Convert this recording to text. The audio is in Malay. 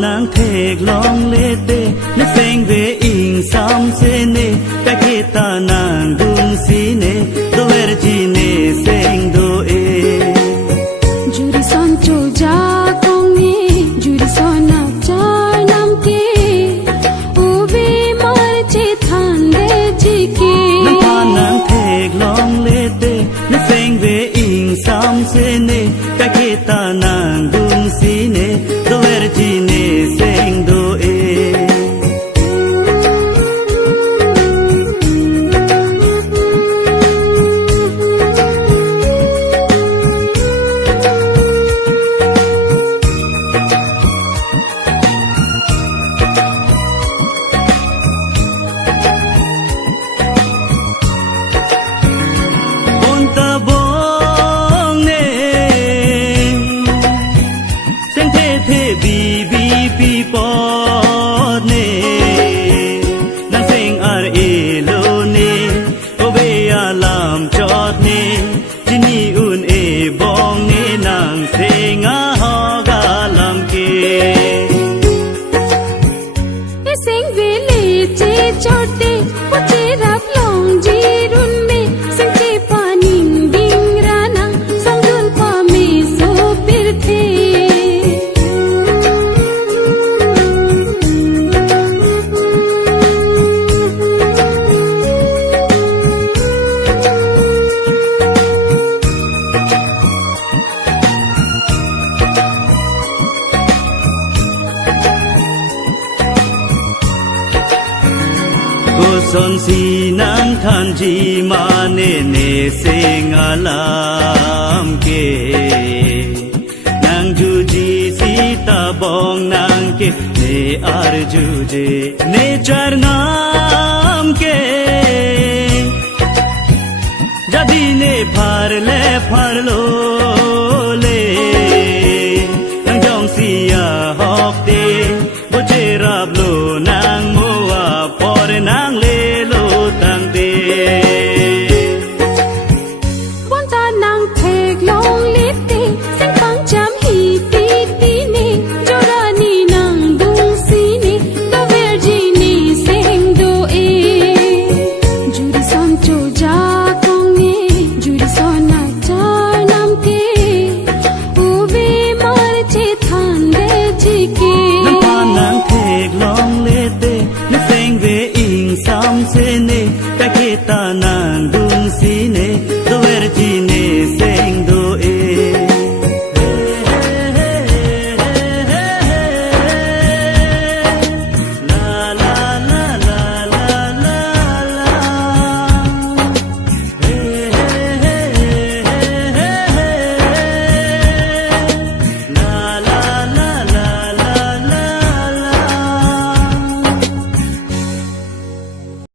nang thek long le te ne seng ve ing sam se ne ka kita nang dung si ne do ver ji ne seng do e juri son cho ja kong ne juri son na char nam ke u ve mar che than de ji ke nang thek long le te ne seng ve ing sam se ne ka kita nang dung si ne do ver ji ne seng do e son si nang than ji ma ne ne sing alam ke nang ju ji si ta bong nang ke ne ar ju je ne char nam ke jadi ne phar lo le nang jong si ya hok de bo che rap lo nang mo wa por nang le sam se ne ka kita nang dung si ne do ver ji